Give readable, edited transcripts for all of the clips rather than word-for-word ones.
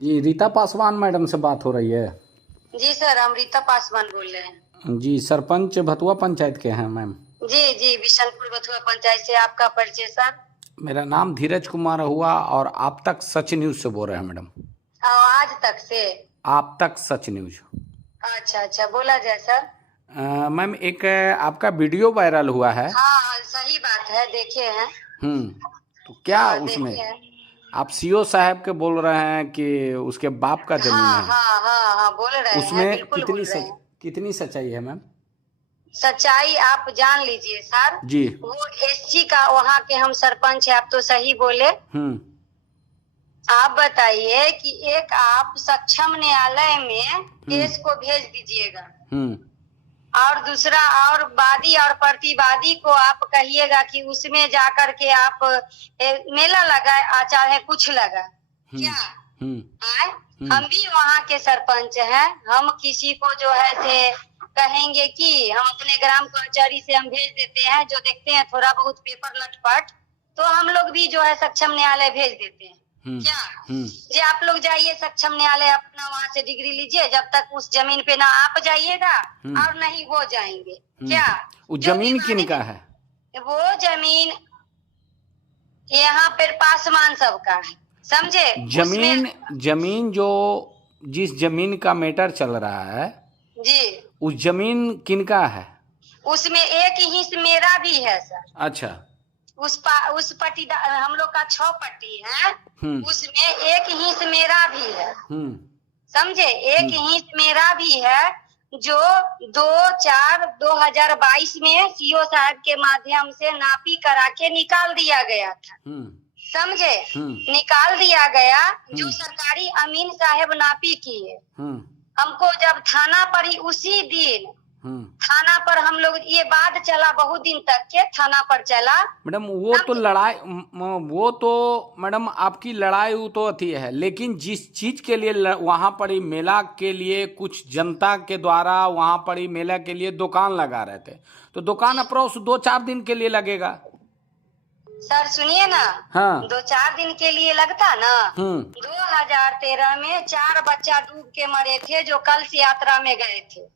जी Rita Paswan madam से बात हो रही है। जी सर, हम रीता पासवान बोल रहे हैं। जी सरपंच भतुआ पंचायत के हैं मैम। जी जी, बिशनपुर बथुआ पंचायत से। आपका परिचय सर? मेरा नाम धीरज कुमार हुआ और आप तक सच न्यूज से बोल रहे हैं मैडम। आज तक से? आप तक सच न्यूज। अच्छा अच्छा, बोला जाए सर। मैम एक आपका वीडियो वायरल हुआ है। हाँ सही बात है, देखे हैं। तो क्या हाँ उसमें देखे हैं। आप सीओ साहब के बोल रहे हैं कि उसके बाप का जमीन हाँ है। हाँ हाँ हाँ, बोल रहे हैं, उसमें बिल्कुल बोल रहे हैं। कितनी सच्चाई है मैम? सच्चाई आप जान लीजिए सर। जी। वो एससी का वहाँ के हम सरपंच है, आप तो सही बोले। आप बताइए कि एक आप सक्षम न्यायालय में केस को भेज दीजिएगा और दूसरा और वादी और प्रतिवादी को आप कहिएगा कि उसमें जाकर के आप मेला लगाए चाहे कुछ लगा क्या आए। हम भी वहाँ के सरपंच हैं। हम किसी को जो है से कहेंगे कि हम अपने ग्राम कचहरी से हम भेज देते हैं, जो देखते हैं थोड़ा बहुत पेपर लटपट, तो हम लोग भी जो है सक्षम न्यायालय भेज देते हैं। क्या जी, आप लोग जाइए सक्षम न्यायालय, अपना वहाँ से डिग्री लीजिए। जब तक उस जमीन पे ना आप जाइएगा और नहीं वो जाएंगे। क्या वो जमीन किनका है? वो जमीन यहाँ पर पासवान सबका है, समझे? जमीन जो जिस जमीन का मैटर चल रहा है जी, उस जमीन किनका है? उसमें एक हिस्सा मेरा भी है सर। अच्छा। उस पट्टीदार हम लोग का 6 पट्टी है, उसमें एक हिस्सा मेरा भी है, समझे? एक हिस्सा मेरा भी है जो 2/4/2022 में सीओ साहब के माध्यम से नापी करा के निकाल दिया गया था, समझे? निकाल दिया गया। जो सरकारी अमीन साहब नापी किए, हमको जब थाना पर ही उसी दिन थाना पर हम लोग, ये बात चला बहुत दिन तक के थाना पर चला मैडम। वो तो लड़ाई, वो तो मैडम आपकी लड़ाई वो तो अथी है, लेकिन जिस चीज के लिए वहां पर ही मेला के लिए कुछ जनता के द्वारा वहां पर ही मेला के लिए दुकान लगा रहे थे, तो दुकान अप्रोक्स 2-4 दिन के लिए लगेगा। सर सुनिए ना। हाँ। 2-4 दिन के लिए लगता ना। 2013 में 4 बच्चा डूब के मरे थे जो कलश यात्रा में गए थे,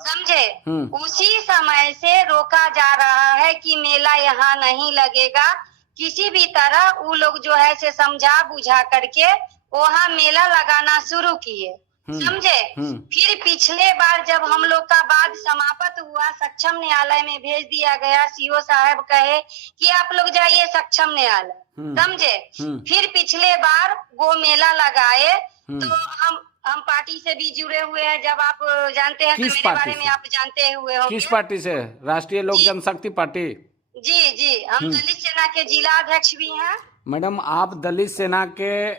समझे? उसी समय से रोका जा रहा है कि मेला यहाँ नहीं लगेगा। किसी भी तरह वो लोग जो है से समझा बुझा करके वहाँ मेला लगाना शुरू किए, समझे? फिर पिछले बार जब हम लोग का बाद समाप्त हुआ, सक्षम न्यायालय में भेज दिया गया। सीओ साहब कहे कि आप लोग जाइए सक्षम न्यायालय, समझे? फिर पिछले बार वो मेला लगाए तो हम पार्टी से भी जुड़े हुए हैं। जब आप जानते हैं तो मेरे बारे में आप जानते हुए होंगे। किस पार्टी से? राष्ट्रीय लोक जनशक्ति पार्टी। जी जी, हम दलित सेना के जिला अध्यक्ष भी हैं। मैडम आप दलित सेना के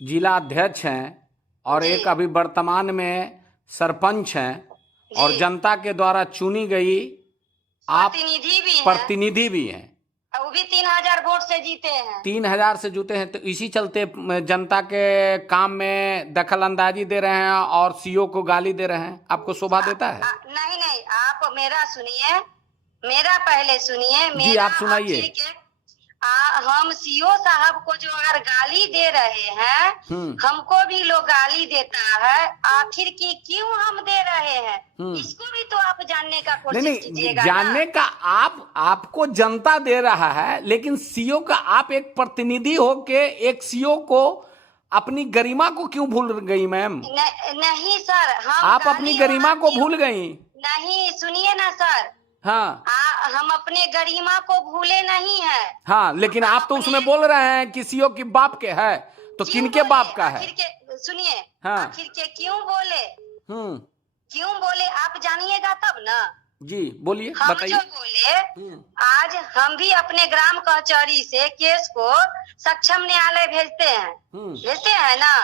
जिला अध्यक्ष हैं और एक अभी वर्तमान में सरपंच हैं और जनता के द्वारा चुनी गई आप प्रतिनिधि भी हैं। वो भी 3000 वोट से जीते हैं। 3000 से जीते हैं, तो इसी चलते जनता के काम में दखल अंदाजी दे रहे हैं और सीओ को गाली दे रहे हैं। आपको शोभा देता है? नहीं नहीं, आप मेरा सुनिए, मेरा पहले सुनिए। जी आप सुनाइए। हम सीओ साहब को जो अगर गाली दे रहे हैं, हमको भी लोग गाली देता है, आखिर की क्यों हम दे रहे हैं, इसको भी तो आप जानने का कोशिश कीजिएगा। जानने का आपको जनता दे रहा है, लेकिन सीओ का आप एक प्रतिनिधि हो के एक सीओ को अपनी गरिमा को क्यों भूल गई मैम? नहीं सर, आप अपनी गरिमा को भूल गई। नहीं, सुनिए ना सर। हाँ, हम अपने गरिमा को भूले नहीं है। हाँ, लेकिन आप तो उसमें बोल रहे हैं कि सीओ की बाप के है, तो किनके बाप का है? सुनिए, हाँ। आखिर के क्यों बोले? क्यों बोले आप जानिएगा तब ना। जी बोलिए, बताइए। हम जो बोले, आज हम भी अपने ग्राम कचहरी से केस को सक्षम न्यायालय भेजते हैं ना।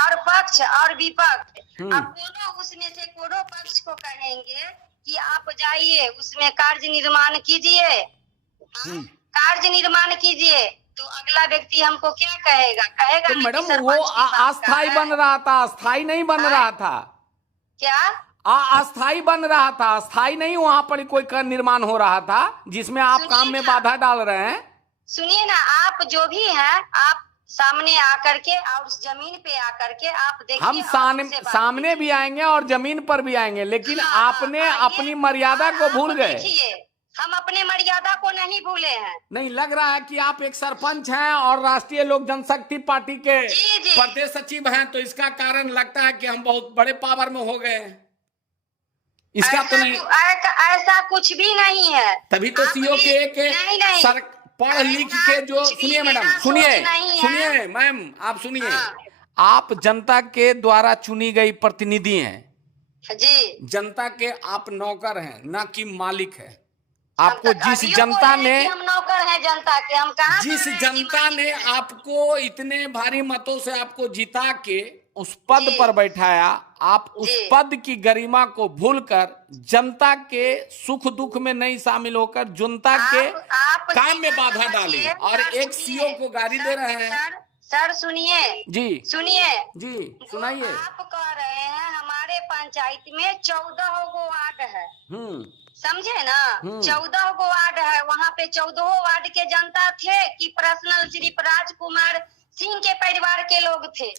और पक्ष और विपक्ष, अब दोनों उसमें से कोनो पक्ष को कहेंगे कि आप जाइए उसमें कार्य निर्माण कीजिए, कार्य निर्माण कीजिए, तो अगला व्यक्ति हमको क्या कहेगा? तो मैडम वो अस्थाई बन रहा था, अस्थाई नहीं बन रहा था। क्या अस्थाई बन रहा था? अस्थाई नहीं, वहाँ पर कोई निर्माण हो रहा था जिसमें आप काम में बाधा डाल रहे हैं। सुनिए ना, आप जो भी हैं, आप सामने आकर के और उस जमीन पे आकर के आप देखिए। हम सामने भी आएंगे और जमीन पर भी आएंगे, लेकिन आपने अपनी मर्यादा को भूल गए। हम अपने मर्यादा को नहीं भूले हैं। नहीं लग रहा है कि आप एक सरपंच हैं और राष्ट्रीय लोक जनशक्ति पार्टी के प्रदेश सचिव हैं, तो इसका कारण लगता है कि हम बहुत बड़े पावर में हो गए। इसका तो नहीं, ऐसा कुछ भी नहीं है। तभी तो सीओ के एक पढ़ लिख के जो, सुनिए मैडम, सुनिए मैम, आप सुनिए, आप जनता के द्वारा चुनी गई प्रतिनिधि हैं जी। जनता के आप नौकर हैं, ना कि मालिक है। आपको जिस जनता ने, हम नौकर हैं जनता के, हम कहाँ जिस जनता ने आपको इतने भारी मतों से आपको जिता के उस पद पर बैठाया, आप उस पद की गरिमा को भूलकर जनता के सुख दुख में नहीं शामिल होकर जनता के काम में बाधा डाली और एक सीओ को गाली दे रहे हैं। सर सुनिए जी, सुनिए जी, सुनाइए। आप कह रहे हैं हमारे पंचायत में 14 गो वार्ड है, समझे ना, 14 गो वार्ड है। वहाँ पे 14 वार्ड के जनता थे कि पर्सनल सिर्फ राजकुमार सिंह के परिवार के लोग थे?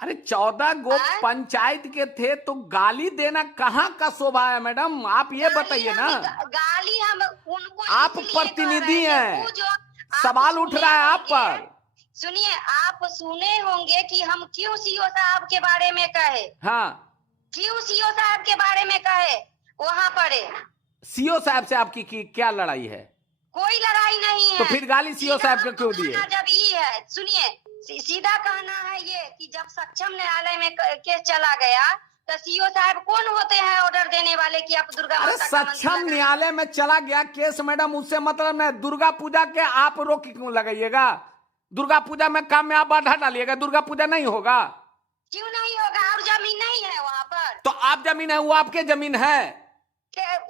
अरे 14 गो पंचायत के थे तो गाली देना कहाँ का शोभा है मैडम, आप ये बताइए ना। गाली हम उनको, आप प्रतिनिधि हैं, सवाल उठ रहा है आप पर। सुनिए, आप सुने होंगे कि हम क्यों सीओ साहब के बारे में कहे। हाँ, क्यों सीओ साहब के बारे में कहे? वहाँ पर सीओ साहब से आपकी क्या लड़ाई है? कोई लड़ाई नहीं है। तो फिर गाली सीओ साहब को क्यों दिए? जब ये है, सुनिए, सीधा कहना है ये कि जब सक्षम न्यायालय में केस चला गया तो सीओ साहब कौन होते हैं ऑर्डर देने वाले कि आप दुर्गा माता का मंदिर सक्षम न्यायालय में चला गया केस मैडम, उससे मतलब नहीं। दुर्गा पूजा के आप रोक क्यों लगाइएगा? दुर्गा पूजा में काम में आप बाधा डालिएगा, दुर्गा पूजा नहीं होगा? क्यों नहीं होगा? और जमीन नहीं है वहाँ पर? तो आप जमीन है, वो आपके जमीन है,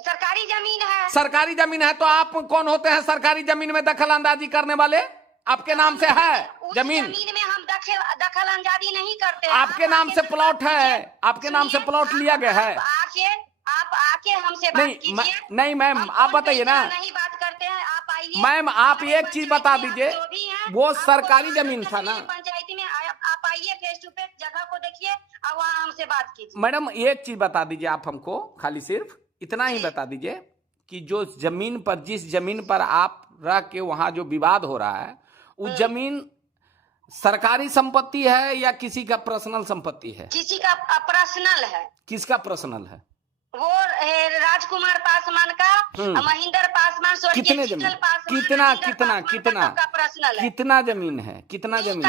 सरकारी जमीन है। सरकारी जमीन है तो आप कौन होते हैं सरकारी जमीन में दखल अंदाजी करने वाले? आपके नाम से है जमीन में हम दखल अंदाजी नहीं करते। आपके नाम से प्लॉट है, आपके नाम से प्लॉट लिया गया है। आप आके हमसे बात कीजिए। नहीं मैम, आप बताइए ना। नहीं बात करते हैं, आप आइए। मैम आप एक चीज बता दीजिए, वो सरकारी जमीन था ना पंचायती में, आप आइए, फेस टू फेस जगह को देखिए और वहाँ हमसे बात कीजिए। मैडम एक चीज बता दीजिए आप हमको, खाली सिर्फ इतना ही बता दीजिए कि जो जमीन पर, जिस जमीन पर आप रह के वहाँ जो विवाद हो रहा है, उस जमीन सरकारी संपत्ति है या किसी का पर्सनल संपत्ति है? किसी का पर्सनल है। किसका पर्सनल है? वो राजकुमार पासवान का, महेंद्र पासवान, कितने जमीन, कितना का पर्सनल है। कितना जमीन है? कितना जमीन?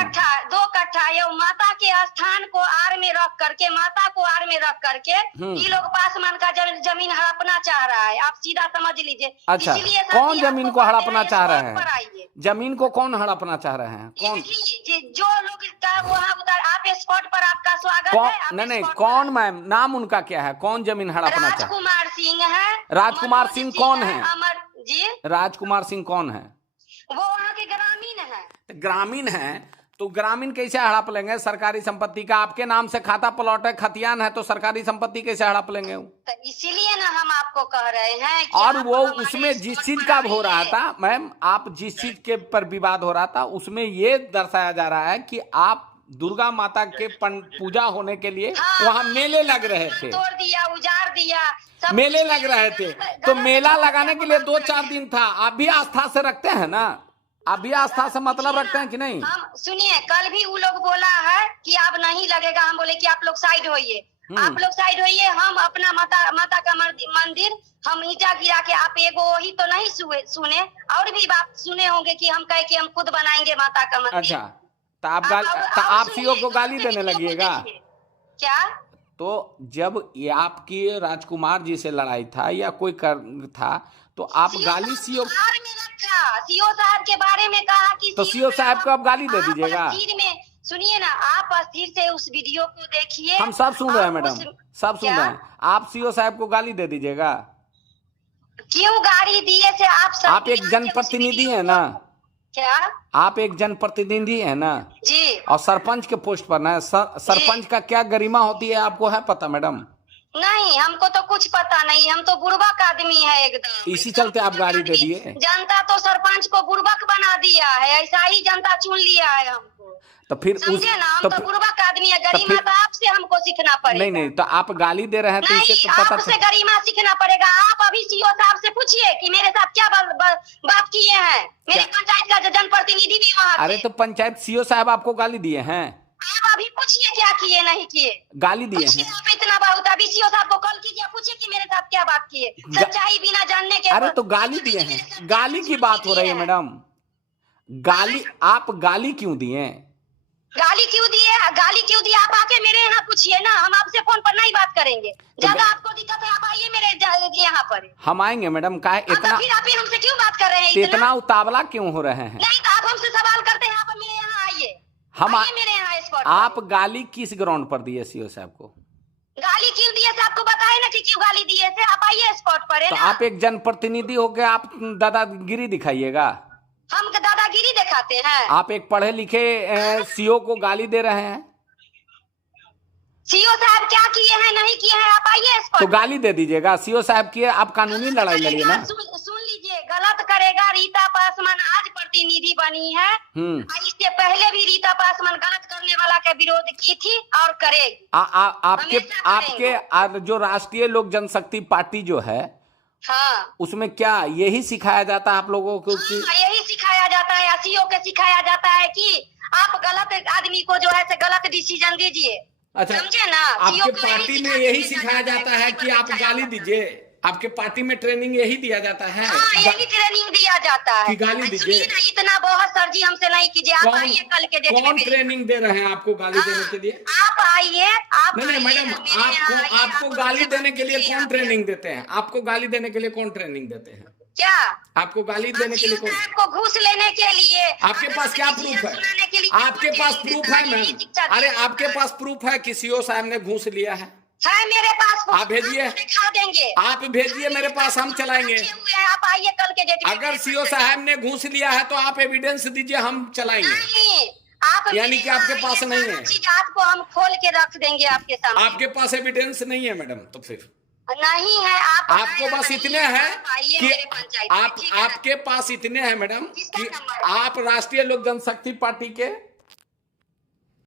2 कट्ठा। ये माता के स्थान को आड़ में रख करके, माता को आड़ में रख करके ये लोग पासवान का जमीन हड़पना चाह रहा है। आप सीधा समझ लीजिए। अच्छा, कौन जमीन को हड़पना चाह रहे हैं? जमीन को कौन हड़पना चाह रहे हैं? कौन? जो लोग वहाँ उतर, आप स्पॉट पर, आपका स्वागत है। नहीं, कौन मैम, नाम उनका क्या है? कौन जमीन हड़पना चाह? राजकुमार सिंह है। राजकुमार सिंह कौन है? अमर जी, राजकुमार सिंह कौन है? वो वहाँ के ग्रामीण है। ग्रामीण है तो ग्रामीण कैसे हड़प लेंगे सरकारी संपत्ति का? आपके नाम से खाता प्लॉट है, खतियान है, तो सरकारी संपत्ति कैसे हड़प लेंगे? तो इसीलिए ना हम आपको कह रहे हैं कि और वो उसमें जिस चीज का हो रहा था मैम, आप जिस चीज के पर विवाद हो रहा था उसमें ये दर्शाया जा रहा है कि आप दुर्गा माता के पूजा होने के लिए वहाँ मेले लग रहे थे, तोड़ दिया, उजाड़ दिया, मेले लग रहे थे। तो मेला लगाने के लिए 2-4 दिन था। आप भी आस्था से रखते हैं ना? आप भी आस्था से मतलब रखते हैं कि नहीं? हम सुनिए, कल भी वो लोग बोला है कि अब नहीं लगेगा। हम बोले कि आप लोग साइड होइए, आप लोग साइड होइए। हम अपना माता का मंदिर हम ईटा गिरा के, आप एगो वही तो नहीं सुने, और भी बात सुने होंगे कि हम कहे कि हम खुद बनाएंगे माता का मंदिर। अच्छा, तो आप सीओ को गाली देने लगिएगा क्या? तो जब ये आपकी राजकुमार जी से लड़ाई था या कोई था तो आप गाली सीओ साहब के बारे में कहा कि तो सीओ साहब को आप गाली दे दीजिएगा। सुनिए ना, आप अस्थिर से उस वीडियो को देखिए। हम सब सुन रहे हैं मैडम, सब सुन रहे हैं। आप सीओ साहब को गाली दे दीजिएगा। क्यों गाली दिए से? आप एक जनप्रतिनिधि है ना? क्या आप एक जनप्रतिनिधि है ना जी? और सरपंच के पोस्ट पर ना, सरपंच का क्या गरिमा होती है आपको है पता मैडम? नहीं, हमको तो कुछ पता नहीं, हम तो बुर्बक आदमी है एकदम। इसी चलते आप गाली दे दिए। जनता तो सरपंच को बुर्बक बना दिया है, ऐसा ही जनता चुन लिया है हमको। तो फिर समझे ना, हम तो बुर्बक आदमी है, गरिमा तो आपसे हमको सीखना पड़ेगा। नहीं तो आप गाली दे रहे हैं तो इसे तो पता आपसे गरिमा सीखना पड़ेगा। आप अभी सीओ साहब से पूछिए कि मेरे साथ क्या बात किए हैं। मेरी पंचायत का जनप्रतिनिधि भी वहाँ। अरे तो पंचायत सीओ साहब आपको गाली दिए हैं? आप अभी पूछिए क्या किए नहीं किए, गाली दिए हैं। आप इतना बहुत अभी सीओ साहब को कॉल कीजिए, पूछिए कि मेरे साथ क्या बात किए, सच्चाई बिना जानने के। अरे तो गाली दिए हैं, गाली की बात हो रही है मैडम। गाली, आप गाली क्यों दिए? गाली क्यों दिए? गाली क्यों दिए? आप आके मेरे यहाँ पूछिए ना, हम आपसे फोन पर नहीं बात करेंगे। ज्यादा आपको दिक्कत है, आप आइए मेरे यहाँ पर। हम आएंगे मैडम, काहे इतना फिर आप हमसे क्यों बात कर रहे हैं? इतना उतावला क्यों हो रहे हैं? नहीं तो आप हमसे सवाल करते हैं, आप मेरे यहाँ आइए। हम मेरे यहाँ स्पॉट। आप गाली किस ग्राउंड पर दिए सीओ साहब को? गाली क्यों दिए थे आपको बताए ना कि क्यों गाली दिए थे। आप आइए स्पॉट पर। है तो ना? आप एक जनप्रतिनिधि हो गए, आप दादागिरी दिखाइएगा। हम दादागिरी दिखाते हैं? आप एक पढ़े लिखे सीओ को गाली दे रहे हैं। सीओ साहब क्या किए हैं नहीं किए हैं, आप आइए स्पॉट। तो गाली दे दीजिएगा सीओ साहब की, आप कानूनी लड़ाई लड़िए ना। सुन लीजिए, गलत करेगा। रीता पासवान आज प्रतिनिधि बनी है, इससे पहले भी रीता पासवान गलत करने वाला के विरोध की थी और करेगी। आपके जो राष्ट्रीय लोक जनशक्ति पार्टी जो है, हाँ, उसमें क्या यही सिखाया जाता है आप लोगों को? यही सिखाया जाता है, सीओ के सिखाया जाता है कि आप गलत आदमी को जो है से गलत डिसीजन दीजिए। अच्छा, समझे ना? आपके पार्टी में यही सिखाया जाता है कि आप गाली दीजिए? आपके पार्टी में ट्रेनिंग यही दिया जाता है? हाँ, यही ट्रेनिंग दिया जाता है कि गाली दीजिए। इतना बहुत सर जी हमसे नहीं कीजिए। आप आइए कल के डेट में। कौन ट्रेनिंग दे रहे हैं आपको गाली देने के लिए? आप आइए। आप नहीं मैडम, आपको गाली देने के लिए कौन ट्रेनिंग देते हैं? आपको गाली देने के लिए कौन ट्रेनिंग देते हैं? क्या आपको गाली देने के लिए कौन? आपको घूस लेने के लिए। आपके पास क्या प्रूफ है? आपके पास प्रूफ है मैम? अरे आपके पास प्रूफ है कि सीओ साहब ने घूस लिया है? मेरे पास। आप भेजिए, दिखा देंगे। आप भेजिए मेरे पास, हम चलाएंगे। आप आइए कल के डेट में। अगर सीओ साहब ने घूस लिया है तो आप एविडेंस दीजिए, हम चलाएंगे। आप यानी कि आपके पास नहीं है? आपको हम खोल के रख देंगे आपके सामने। आपके पास एविडेंस नहीं है मैडम? तो फिर नहीं है। आपको बस इतने हैं कि आपके पास इतने हैं मैडम कि आप राष्ट्रीय लोक जनशक्ति पार्टी के